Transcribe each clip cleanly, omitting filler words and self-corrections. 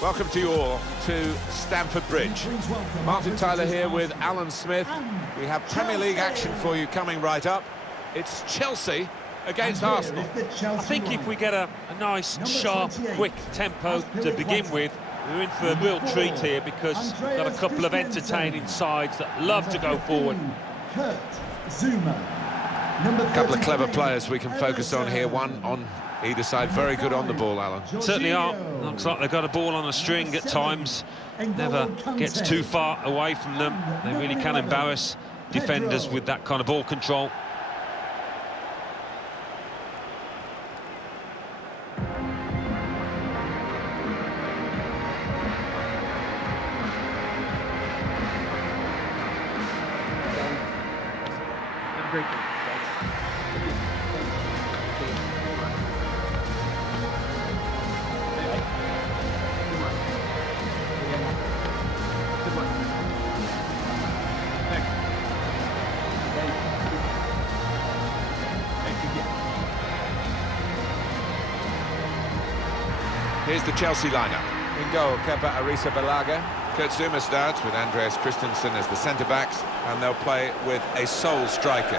Welcome to you all to Stamford Bridge. Martin Tyler here with Alan Smith. We have Premier League action for you coming right up. It's Chelsea against Arsenal. I think if we get a nice, sharp, quick tempo to begin with, we're in for a real treat here because we've got a couple of entertaining sides that love to go forward. A couple of clever players we can focus on here, one on either side, very good on the ball, Alan. Certainly are. Looks like they've got a ball on a string at times. Never gets too far away from them. They really can embarrass defenders with that kind of ball control. Great. Here's the Chelsea lineup. In goal, Kepa Arrizabalaga. Kurt Zouma starts with Andreas Christensen as the centre-backs, and they'll play with a sole striker.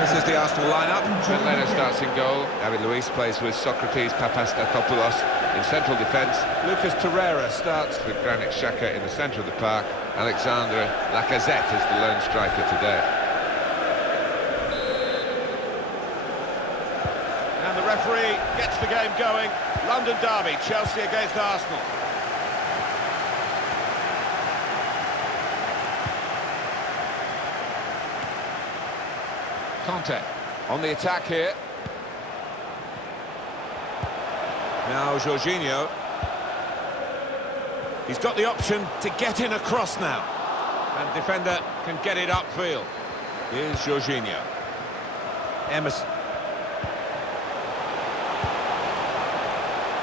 This is the Arsenal lineup. Leno starts in goal. David Luiz plays with Socrates Papastatopoulos in central defence. Lucas Torreira starts with Granit Xhaka in the centre of the park. Alexandre Lacazette is the lone striker today. And the referee gets the game going. London derby, Chelsea against Arsenal. Conte on the attack here. Now Jorginho. He's got the option to get in across now. And defender can get it upfield. Here's Jorginho. Emerson.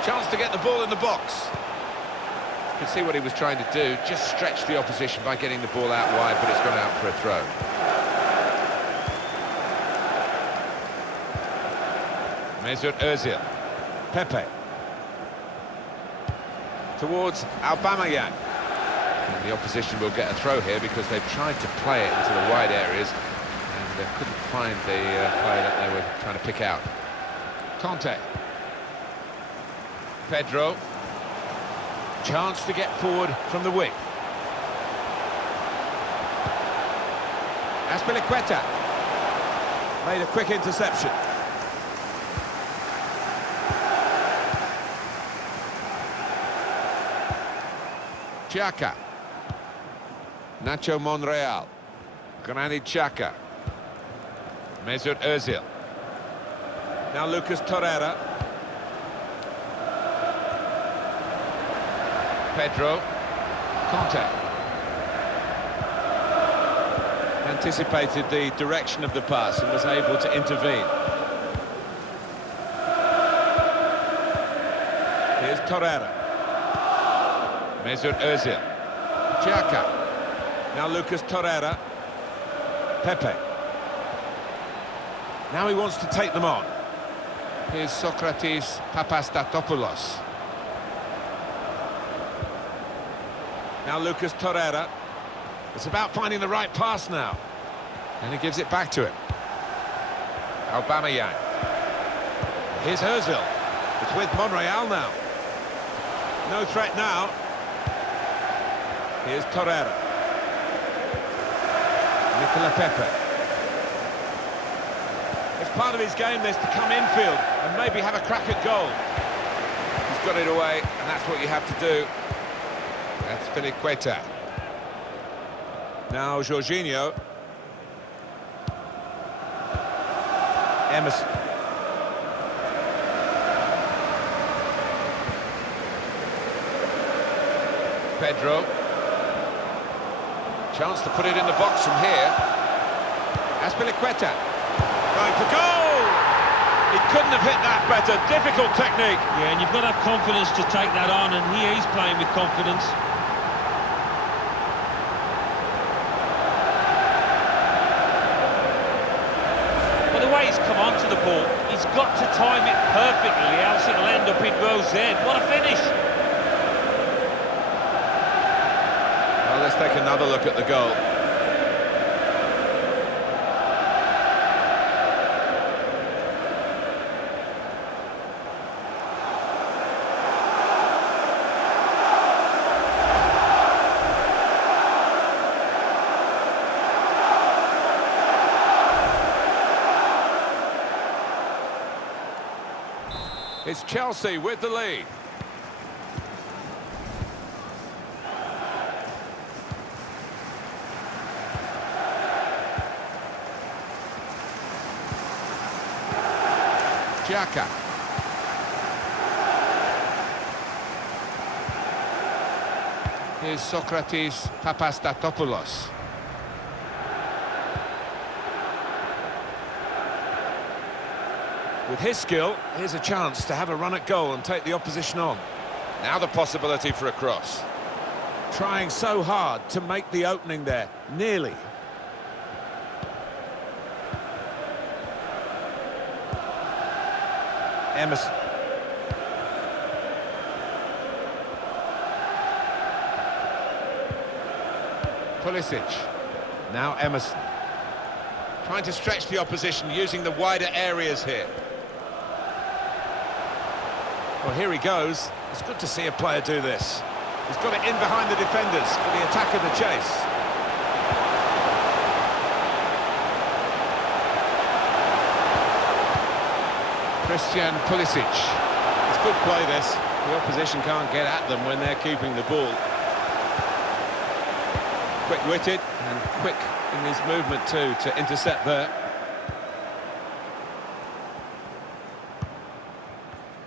Chance to get the ball in the box. You can see what he was trying to do. Just stretch the opposition by getting the ball out wide, but it's gone out for a throw. Mesut Ozil. Pepe. Towards Aubameyang. And the opposition will get a throw here because they've tried to play it into the wide areas and couldn't find the player that they were trying to pick out. Conte. Pedro. Chance to get forward from the wing. Azpilicueta. Made a quick interception. Xhaka. Nacho Monreal. Granit Xhaka. Mesut Ozil. Now Lucas Torreira. Pedro. Conte. Anticipated the direction of the pass and was able to intervene. Here's Torreira. Mesut Ozil. Xhaka. Now Lucas Torreira. Pepe. Now he wants to take them on. Here's Socrates Papastatopoulos. Now Lucas Torreira. It's about finding the right pass now. And he gives it back to him. Aubameyang. Here's Ozil. It's with Monreal now. No threat now. Here's Torreira. Nicola Pepe. It's part of his game, this, to come infield and maybe have a crack at goal. He's got it away, and that's what you have to do. That's Azpilicueta. Now Jorginho. Emerson. Pedro. Chance to put it in the box from here. Azpilicueta. Going for goal! He couldn't have hit that better. Difficult technique. Yeah, and you've got to have confidence to take that on, and here he's playing with confidence. Well, the way he's come onto the ball, he's got to time it perfectly, else it'll end up in Rose's end. What a finish! Well, let's take another look at the goal. It's Chelsea with the lead. Xhaka. Here's Socrates Papastatopoulos. With his skill, here's a chance to have a run at goal and take the opposition on. Now the possibility for a cross. Trying so hard to make the opening there. Nearly. Emerson. Pulisic. Now Emerson. Trying to stretch the opposition using the wider areas here. Well, here he goes. It's good to see a player do this. He's got it in behind the defenders for the attack of the chase. Christian Pulisic. It's good play, this. The opposition can't get at them when they're keeping the ball. Quick-witted and quick in his movement too to intercept there.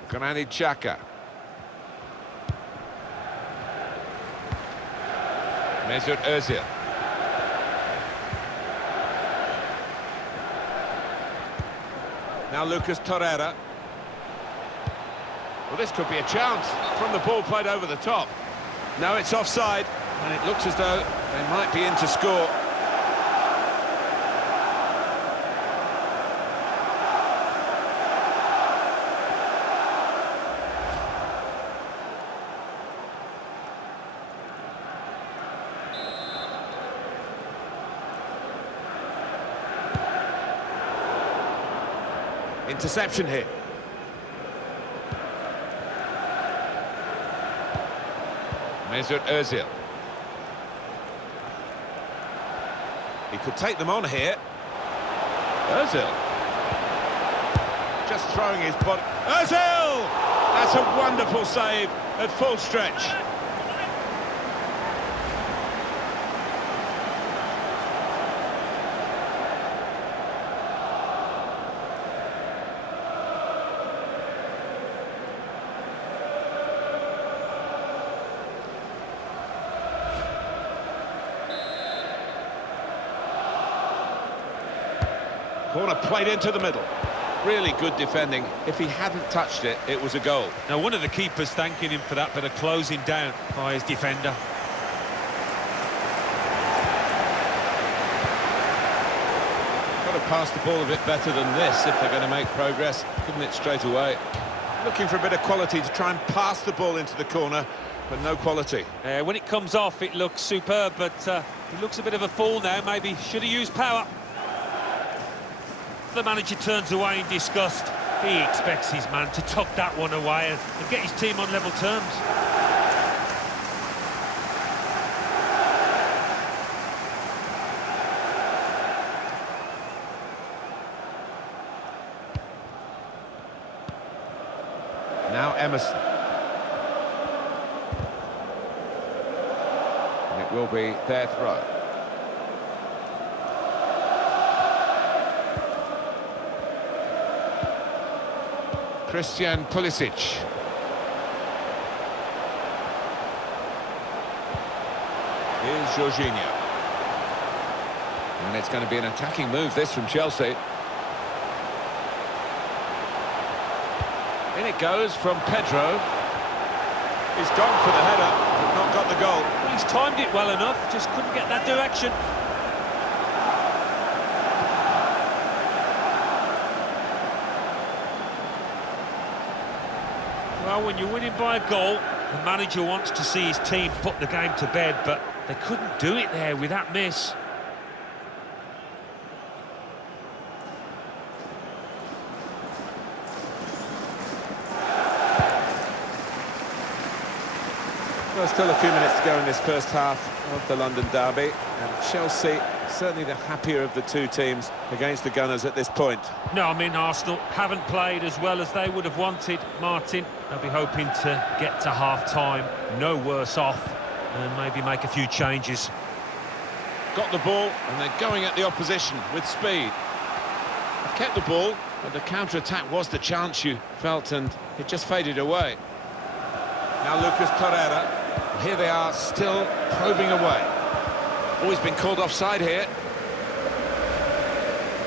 Granit Xhaka. Mesut Özil. Now Lucas Torreira. Well, this could be a chance from the ball played over the top. No, it's offside, and it looks as though they might be in to score. Interception here. Mesut Özil. He could take them on here. Özil. Just throwing his body. Özil! That's a wonderful save at full stretch. Corner played into the middle. Really good defending. If he hadn't touched it, it was a goal. Now, one of the keepers thanking him for that bit of closing down by his defender. Got to pass the ball a bit better than this if they're going to make progress. Couldn't it straight away. Looking for a bit of quality to try and pass the ball into the corner, but no quality. When it comes off, it looks superb, but it looks a bit of a fall now. Maybe should have used power. The manager turns away in disgust. He expects his man to tuck that one away and get his team on level terms. Now Emerson. And it will be their throw. Christian Pulisic. Here's Jorginho. And it's going to be an attacking move, this, from Chelsea. In it goes from Pedro. He's gone for the header, but not got the goal. Well, he's timed it well enough, just couldn't get that direction. Well, when you're winning by a goal, the manager wants to see his team put the game to bed, but they couldn't do it there with that miss. Well, still a few minutes to go in this first half of the London derby, and Chelsea certainly the happier of the two teams against the Gunners at this point. No, I mean, Arsenal haven't played as well as they would have wanted, Martin. They'll be hoping to get to half-time, no worse off, and maybe make a few changes. Got the ball, and they're going at the opposition with speed. They've kept the ball, but the counter-attack was the chance you felt, and it just faded away. Now Lucas Torreira. Here they are, still probing away. Always been called offside here.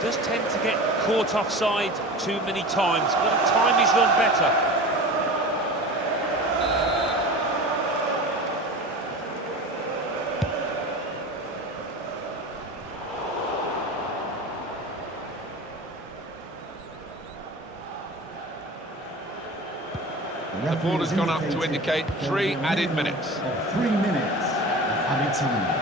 Does tend to get caught offside too many times. Got to time his run better. The ball has gone up to indicate 3 added minutes. 3 minutes of added time.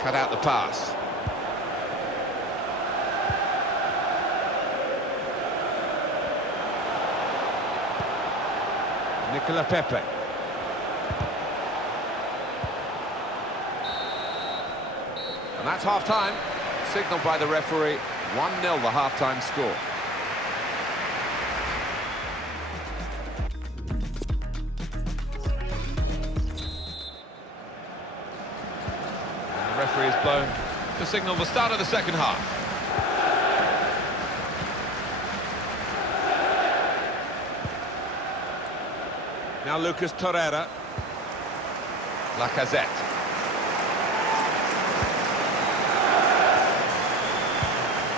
Cut out the pass. Nicola Pepe. And that's half-time. Signalled by the referee. 1-0 the half-time score. The referee is blown to signal the start of the second half. Now Lucas Torreira. Lacazette.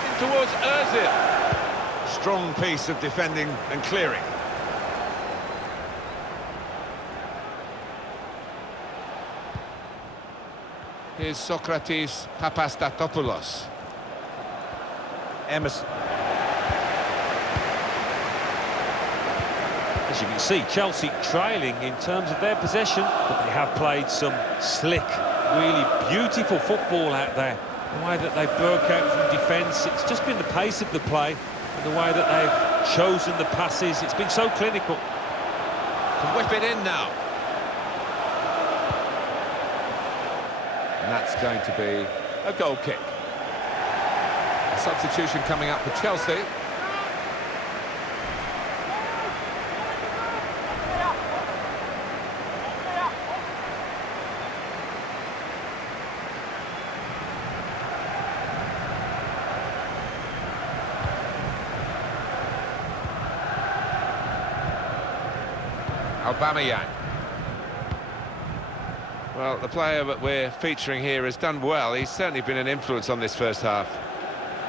In towards Ozil. Strong piece of defending and clearing. Here's Socrates Papastatopoulos. Emerson. As you can see, Chelsea trailing in terms of their possession, but they have played some slick, really beautiful football out there. The way that they broke out from defence, it's just been the pace of the play and the way that they've chosen the passes. It's been so clinical. Can whip it in now. And that's going to be a goal kick. A substitution coming up for Chelsea. Aubameyang. Well, the player that we're featuring here has done well. He's certainly been an influence on this first half.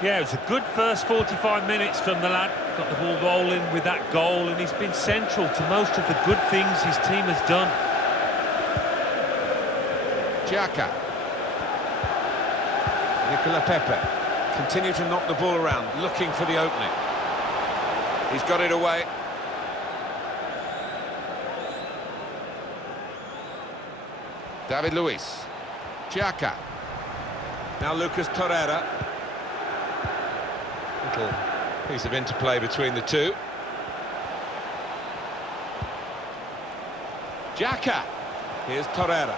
Yeah, it was a good first 45 minutes from the lad. Got the ball rolling with that goal, and he's been central to most of the good things his team has done. Xhaka. Nicola Pepe. Continue to knock the ball around, looking for the opening. He's got it away. David Luiz. Xhaka. Now Lucas Torreira. Little piece of interplay between the two. Xhaka. Here's Torreira.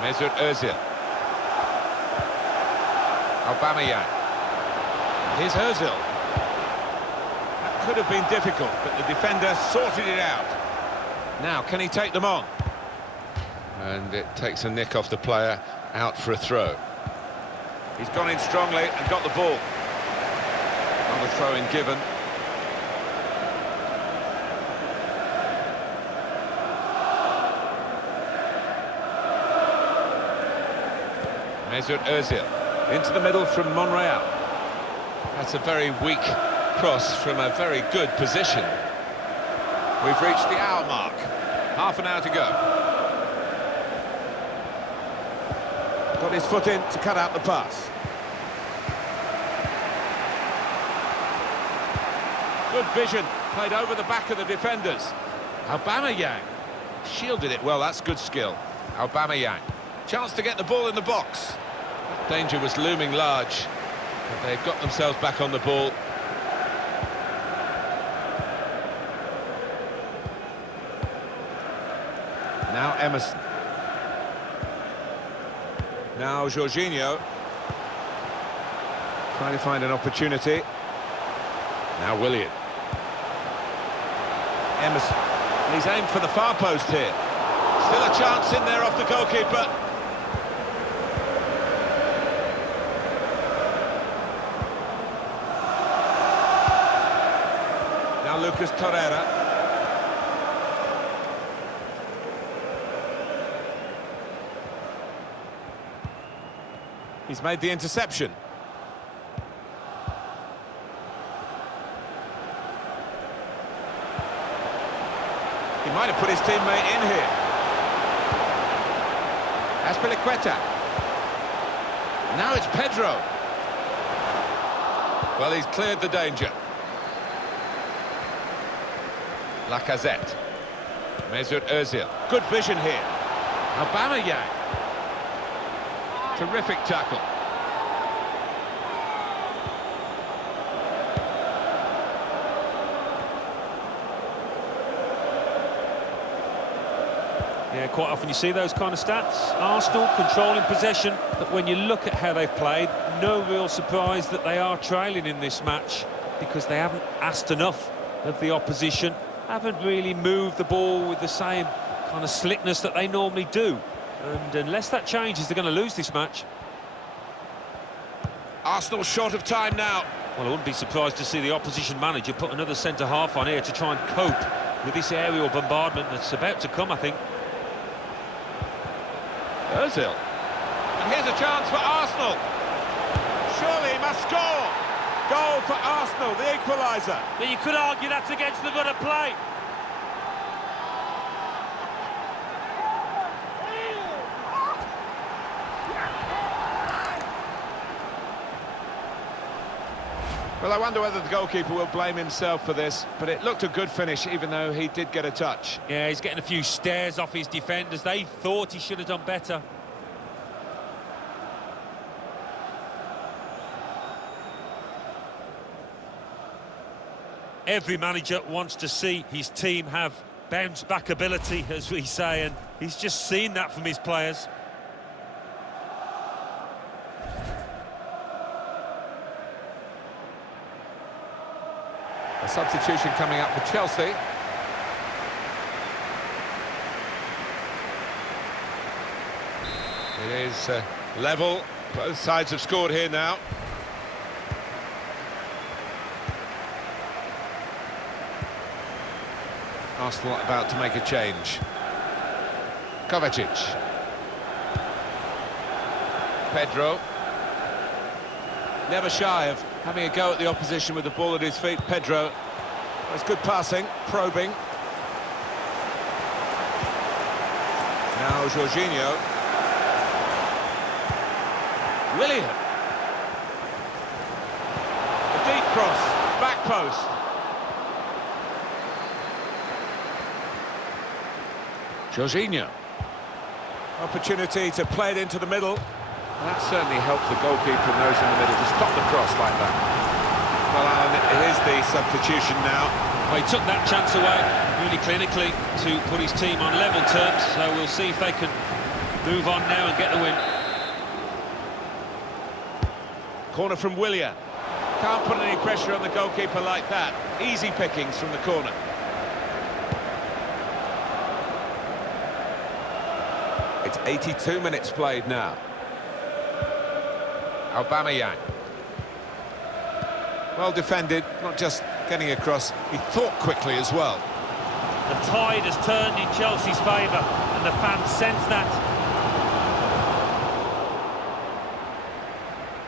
Mesut Ozil. Aubameyang. Here's Ozil. That Could have been difficult, but the defender sorted it out. Now, can he take them on? And it takes a nick off the player, out for a throw. He's gone in strongly and got the ball. Another throw-in given. Mesut Ozil into the middle from Monreal. That's a very weak cross from a very good position. We've reached the hour mark. Half an hour to go. Got his foot in to cut out the pass. Good vision, played over the back of the defenders. Aubameyang shielded it well, that's good skill. Aubameyang, chance to get the ball in the box. Danger was looming large, but they've got themselves back on the ball. Now Emerson. Now Jorginho. Trying to find an opportunity. Now Willian. Emerson. He's aimed for the far post here. Still a chance in there off the goalkeeper. Now Lucas Torreira. He's made the interception. He might have put his teammate in here. Azpilicueta. Now it's Pedro. Well, he's cleared the danger. Lacazette. Mesut Ozil. Good vision here. Aubameyang. Terrific tackle. Yeah, quite often you see those kind of stats. Arsenal controlling possession, but when you look at how they've played, no real surprise that they are trailing in this match because they haven't asked enough of the opposition, haven't really moved the ball with the same kind of slickness that they normally do. And unless that changes, they're going to lose this match. Arsenal short of time now. Well, I wouldn't be surprised to see the opposition manager put another centre-half on here to try and cope with this aerial bombardment that's about to come, I think. Ozil. And here's a chance for Arsenal. Surely he must score. Goal for Arsenal, the equaliser. But you could argue that's against the gut of play. Well, I wonder whether the goalkeeper will blame himself for this, but it looked a good finish, even though he did get a touch. Yeah, he's getting a few stares off his defenders. They thought he should have done better. Every manager wants to see his team have bounce-back ability, as we say, and he's just seen that from his players. A substitution coming up for Chelsea. It is level. Both sides have scored here now. Arsenal about to make a change. Kovacic. Pedro. Never shy of having a go at the opposition with the ball at his feet. Pedro. It's good passing, probing. Now Jorginho. Willian. A deep cross, back post. Jorginho. Opportunity to play it into the middle. That certainly helps the goalkeeper and those in the middle to stop the cross like that. Well, Alan, here's the substitution now. Well, he took that chance away really clinically to put his team on level terms, so we'll see if they can move on now and get the win. Corner from Willian. Can't put any pressure on the goalkeeper like that. Easy pickings from the corner. It's 82 minutes played now. Aubameyang. Well defended, not just getting across, he thought quickly as well. The tide has turned in Chelsea's favour, and the fans sense that.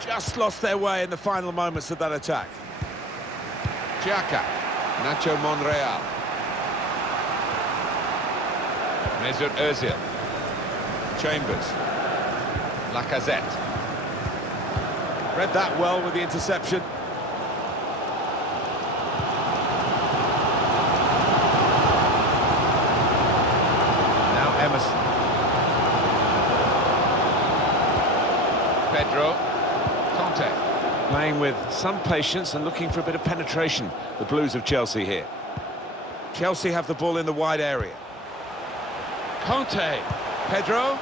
Just lost their way in the final moments of that attack. Xhaka, Nacho Monreal. Mesut Ozil. Chambers. Lacazette. Read that well with the interception. Now Emerson. Pedro. Conte. Playing with some patience and looking for a bit of penetration. The Blues of Chelsea here. Chelsea have the ball in the wide area. Conte. Pedro.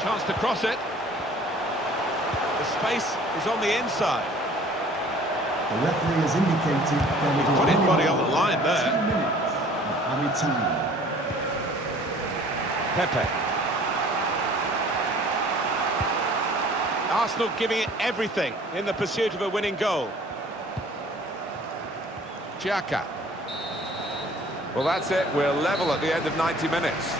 Chance to cross it. The space is on the inside. The referee has indicated there is Put his body on the line there. 2 minutes of added time. Pepe. Arsenal giving it everything in the pursuit of a winning goal. Xhaka. Well, that's it. We're level at the end of 90 minutes.